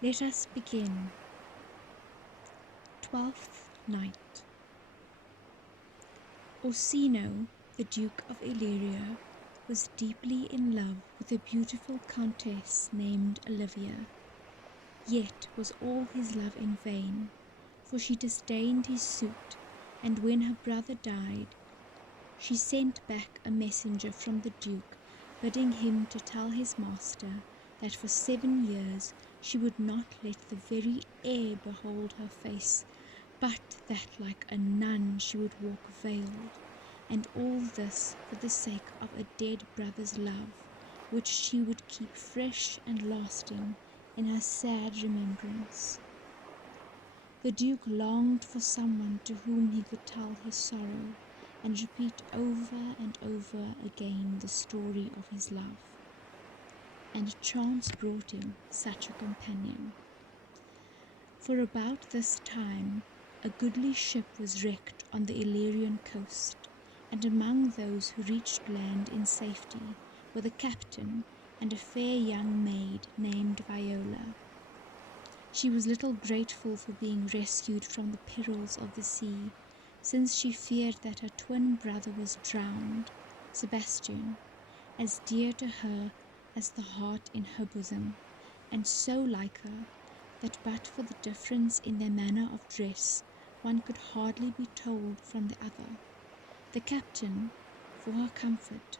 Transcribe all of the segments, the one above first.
Let us begin. 12th Night. Orsino, the Duke of Illyria, was deeply in love with a beautiful countess named Olivia. Yet was all his love in vain, for she disdained his suit, and when her brother died, she sent back a messenger from the Duke, bidding him to tell his master that for 7 years she would not let the very air behold her face, but that like a nun she would walk veiled, and all this for the sake of a dead brother's love, which she would keep fresh and lasting in her sad remembrance. The Duke longed for someone to whom he could tell his sorrow, and repeat over and over again the story of his love. And chance brought him such a companion. For about this time a goodly ship was wrecked on the Illyrian coast, and among those who reached land in safety were the captain and a fair young maid named Viola. She was little grateful for being rescued from the perils of the sea, since she feared that her twin brother was drowned, Sebastian, as dear to her as the heart in her bosom, and so like her that but for the difference in their manner of dress, one could hardly be told from the other. The captain, for her comfort,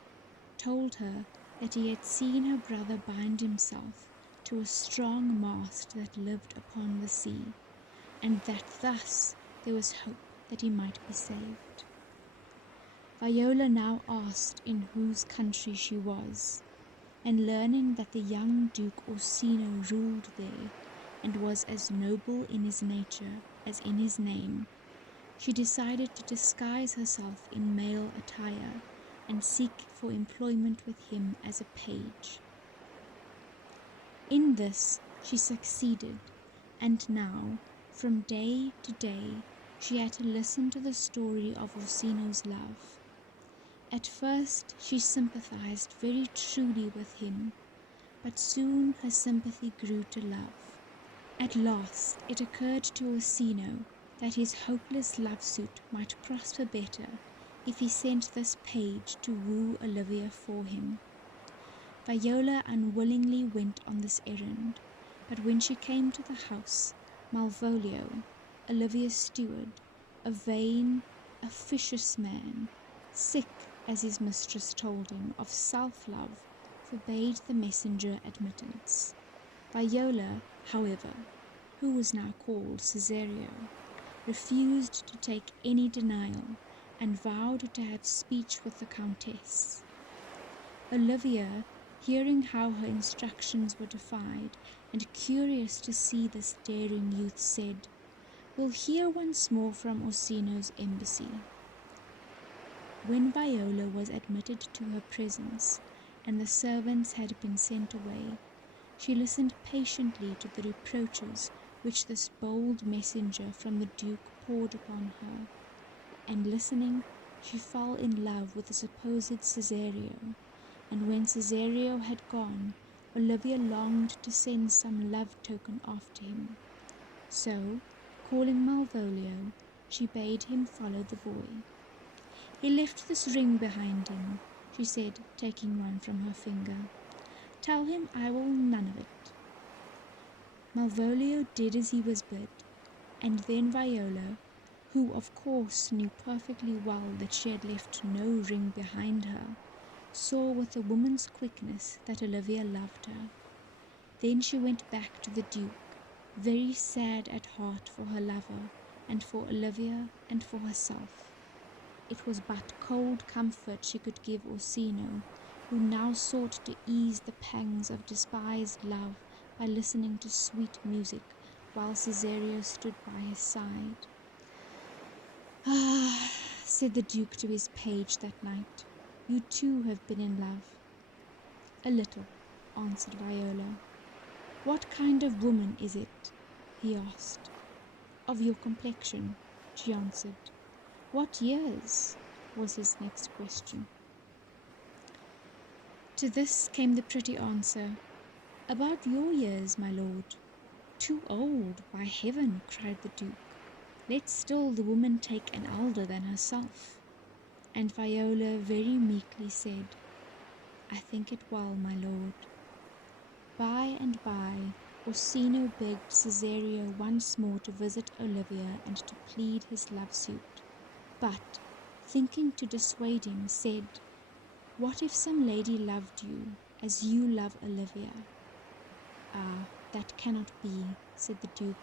told her that he had seen her brother bind himself to a strong mast that lived upon the sea, and that thus there was hope that he might be saved. Viola now asked in whose country she was, and learning that the young Duke Orsino ruled there, and was as noble in his nature as in his name, she decided to disguise herself in male attire and seek for employment with him as a page. In this she succeeded, and now, from day to day, she had to listen to the story of Orsino's love. At first she sympathized very truly with him, but soon her sympathy grew to love. At last it occurred to Orsino that his hopeless love suit might prosper better if he sent this page to woo Olivia for him. Viola unwillingly went on this errand, but when she came to the house, Malvolio, Olivia's steward, a vain, officious man, sick, as his mistress told him, of self-love, forbade the messenger admittance. Viola, however, who was now called Cesario, refused to take any denial, and vowed to have speech with the countess. Olivia, hearing how her instructions were defied, and curious to see this daring youth, said, "We'll hear once more from Orsino's embassy." When Viola was admitted to her presence, and the servants had been sent away, she listened patiently to the reproaches which this bold messenger from the Duke poured upon her, and listening, she fell in love with the supposed Cesario, and when Cesario had gone, Olivia longed to send some love token after him. So, calling Malvolio, she bade him follow the boy. "He left this ring behind him," she said, taking one from her finger. "Tell him I will none of it." Malvolio did as he was bid, and then Viola, who of course knew perfectly well that she had left no ring behind her, saw with a woman's quickness that Olivia loved her. Then she went back to the Duke, very sad at heart for her lover, and for Olivia, and for herself. It was but cold comfort she could give Orsino, who now sought to ease the pangs of despised love by listening to sweet music, while Cesario stood by his side. "Ah," said the Duke to his page that night, "you too have been in love." "A little," answered Viola. "What kind of woman is it?" he asked. "Of your complexion," she answered. "What years?" was his next question. To this came the pretty answer, "About your years, my lord." Too old, by heaven, cried the Duke. Let still the woman take an elder than herself. And Viola very meekly said, I think it well, my lord. By and by, Orsino begged Cesario once more to visit Olivia and to plead his love suit, but, thinking to dissuade him, said, What if some lady loved you as you love Olivia? Ah, that cannot be, said the Duke.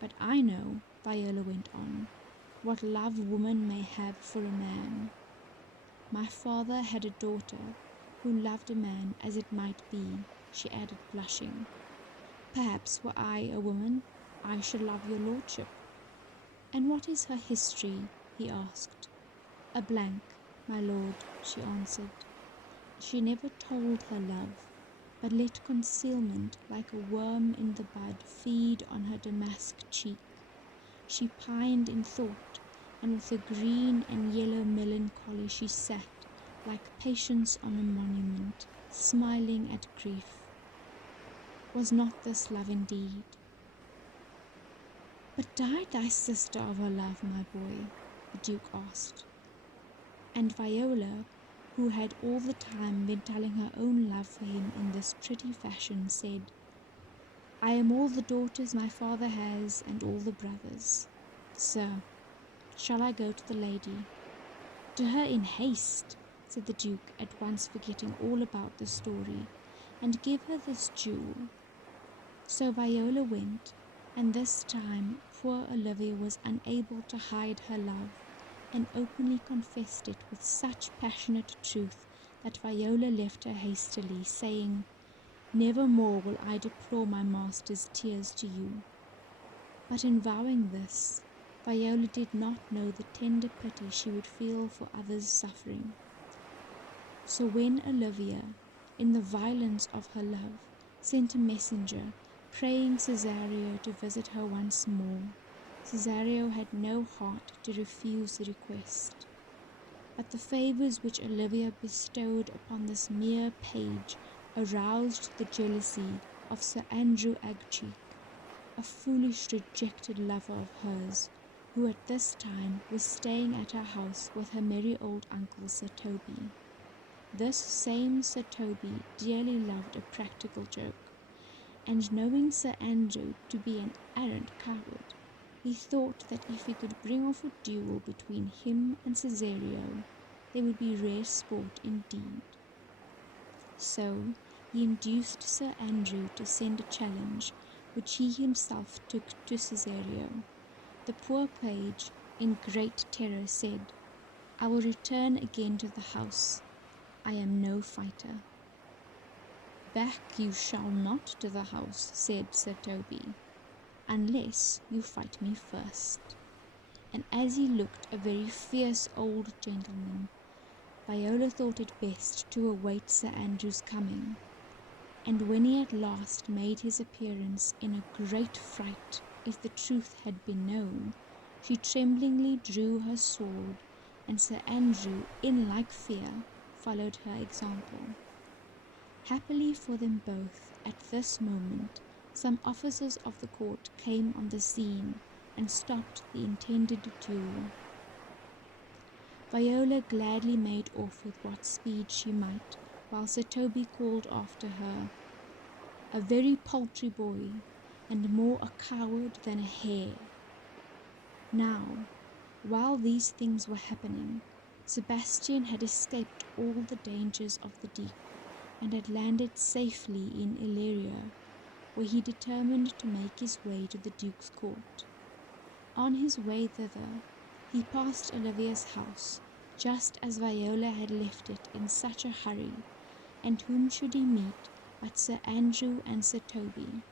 But I know, Viola went on, what love woman may have for a man. My father had a daughter who loved a man as it might be, she added, blushing. Perhaps were I a woman, I should love your lordship. And what is her history? He asked. A blank, my lord, she answered. She never told her love, but let concealment like a worm in the bud feed on her damask cheek. She pined in thought, and with a green and yellow melancholy she sat, like Patience on a monument, smiling at grief. Was not this love indeed? But died thy sister of her love, my boy? The Duke asked. And Viola, who had all the time been telling her own love for him in this pretty fashion, said, I am all the daughters my father has, and all the brothers. Sir, shall I go to the lady? To her in haste, said the Duke, at once forgetting all about the story, and give her this jewel. So Viola went, and this time poor Olivia was unable to hide her love, and openly confessed it with such passionate truth that Viola left her hastily, saying, Never more will I deplore my master's tears to you. But in vowing this, Viola did not know the tender pity she would feel for others' suffering. So when Olivia, in the violence of her love, sent a messenger praying Cesario to visit her once more, Cesario had no heart to refuse the request. But the favours which Olivia bestowed upon this mere page aroused the jealousy of Sir Andrew Agcheek, a foolish rejected lover of hers, who at this time was staying at her house with her merry old uncle Sir Toby. This same Sir Toby dearly loved a practical joke, and knowing Sir Andrew to be an arrant coward, he thought that if he could bring off a duel between him and Cesario, there would be rare sport indeed. So he induced Sir Andrew to send a challenge, which he himself took to Cesario. The poor page, in great terror, said, I will return again to the house. I am no fighter. Back you shall not to the house, said Sir Toby, unless you fight me first. And as he looked a very fierce old gentleman, Viola thought it best to await Sir Andrew's coming, and when he at last made his appearance in a great fright, if the truth had been known, she tremblingly drew her sword, and Sir Andrew, in like fear, followed her example. Happily for them both, at this moment, some officers of the court came on the scene and stopped the intended duel. Viola gladly made off with what speed she might, while Sir Toby called after her, a very paltry boy, and more a coward than a hare. Now, while these things were happening, Sebastian had escaped all the dangers of the deep, and had landed safely in Illyria, where he determined to make his way to the Duke's court. On his way thither, he passed Olivia's house, just as Viola had left it in such a hurry, and whom should he meet but Sir Andrew and Sir Toby.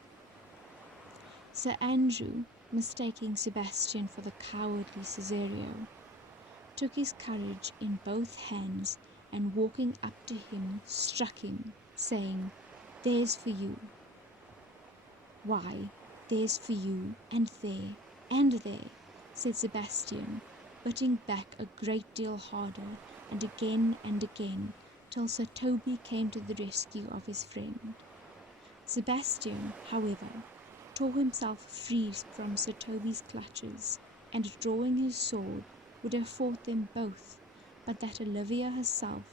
Sir Andrew, mistaking Sebastian for the cowardly Cesario, took his courage in both hands, and walking up to him, struck him, saying, There's for you. Why, there's for you, and there, said Sebastian, butting back a great deal harder, and again, till Sir Toby came to the rescue of his friend. Sebastian, however, tore himself free from Sir Toby's clutches, and drawing his sword, would have fought them both, but that Olivia herself,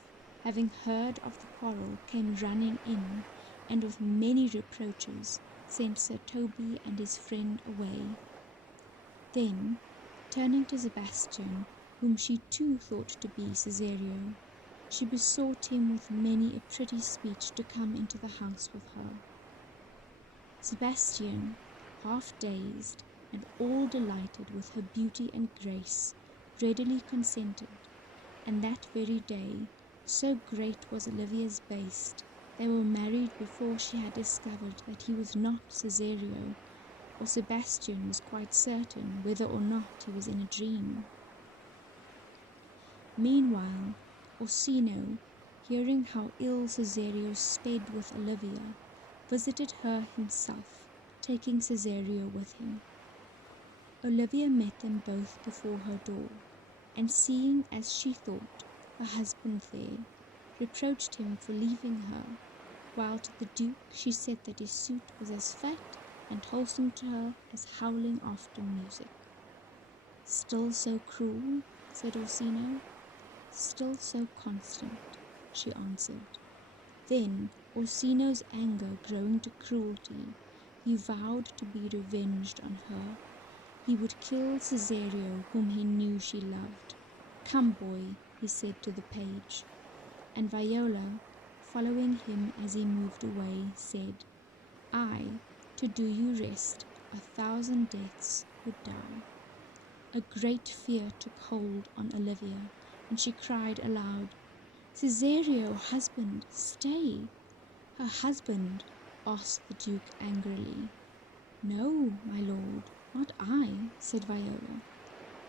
having heard of the quarrel, came running in, and with many reproaches sent Sir Toby and his friend away. Then, turning to Sebastian, whom she too thought to be Cesario, she besought him with many a pretty speech to come into the house with her. Sebastian, half dazed and all delighted with her beauty and grace, readily consented, and that very day, so great was Olivia's haste, they were married before she had discovered that he was not Cesario, or Sebastian was quite certain whether or not he was in a dream. Meanwhile, Orsino, hearing how ill Cesario sped with Olivia, visited her himself, taking Cesario with him. Olivia met them both before her door, and seeing, as she thought, her husband there, reproached him for leaving her, while to the Duke she said that his suit was as fat and wholesome to her as howling after music. "Still so cruel?" said Orsino. "Still so constant," she answered. Then, Orsino's anger growing to cruelty, he vowed to be revenged on her. He would kill Cesario, whom he knew she loved. "Come, boy," he said to the page, and Viola, following him as he moved away, said, "I, to do you rest, 1,000 deaths would die." A great fear took hold on Olivia, and she cried aloud, "Cesario, husband, stay!" "Her husband?" asked the Duke angrily. "No, my lord, not I," said Viola.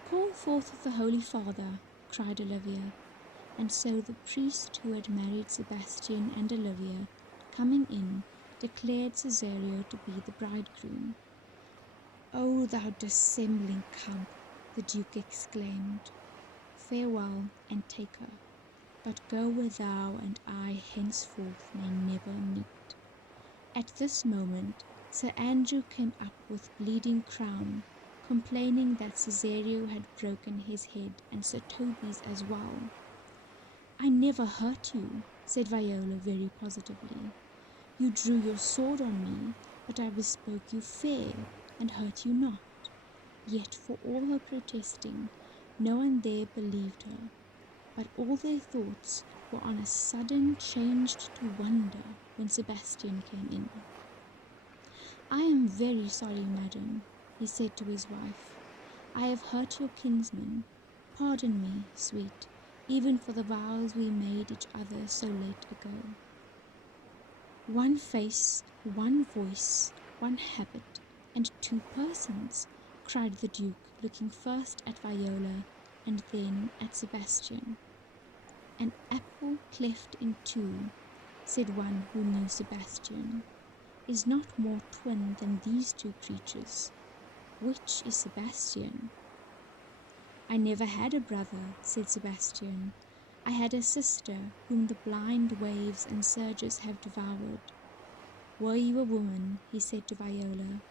"Call forth the Holy Father," cried Olivia, and so the priest who had married Sebastian and Olivia, coming in, declared Cesario to be the bridegroom. "O thou dissembling cub!" the Duke exclaimed. "Farewell, and take her, but go where thou and I henceforth may never meet." At this moment Sir Andrew came up with bleeding crown, complaining that Cesario had broken his head and Sir Toby's as well. "I never hurt you," said Viola very positively. "You drew your sword on me, but I bespoke you fair, and hurt you not." Yet for all her protesting, no one there believed her, but all their thoughts were on a sudden changed to wonder when Sebastian came in. "I am very sorry, madam," he said to his wife. "I have hurt your kinsman. Pardon me, sweet, even for the vows we made each other so late ago." "One face, one voice, one habit, and 2 persons," cried the Duke, looking first at Viola and then at Sebastian. "An apple cleft in 2, said one who knew Sebastian, "is not more twin than these 2 creatures. Which is Sebastian?" "I never had a brother," said Sebastian. "I had a sister whom the blind waves and surges have devoured." "Were you a woman," he said to Viola,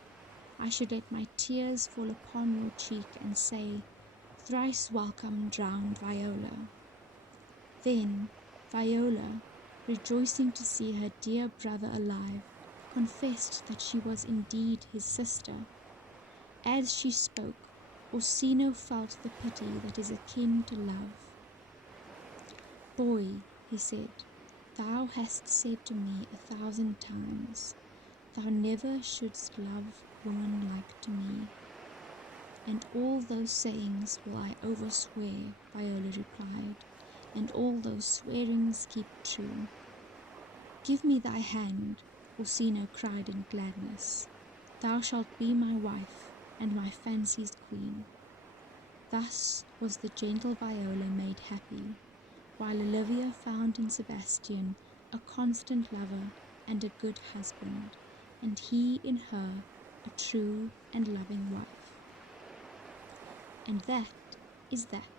"I should let my tears fall upon your cheek and say, 'Thrice welcome, drowned Viola.'" Then Viola, rejoicing to see her dear brother alive, confessed that she was indeed his sister. As she spoke, Orsino felt the pity that is akin to love. "Boy," he said, "thou hast said to me 1,000 times, thou never shouldst love woman like to me." "And all those sayings will I overswear," Viola replied, "and all those swearings keep true." "Give me thy hand," Orsino cried in gladness. "Thou shalt be my wife, and my fancy's queen." Thus was the gentle Viola made happy, while Olivia found in Sebastian a constant lover and a good husband, and he in her a true and loving wife. And that is that.